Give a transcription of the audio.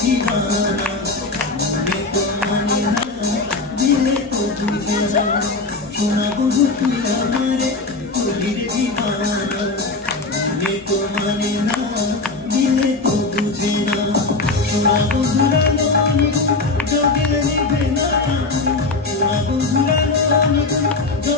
दीवाना मने तो माने ना दिले तो बुझे ना सोना बुझू तू हमारे कुलीर दीवाना मने तो माने ना दिले तो बुझे ना सोना बुझुरा लोनी जो दिल निभे ना सोना बुझुरा लोनी जो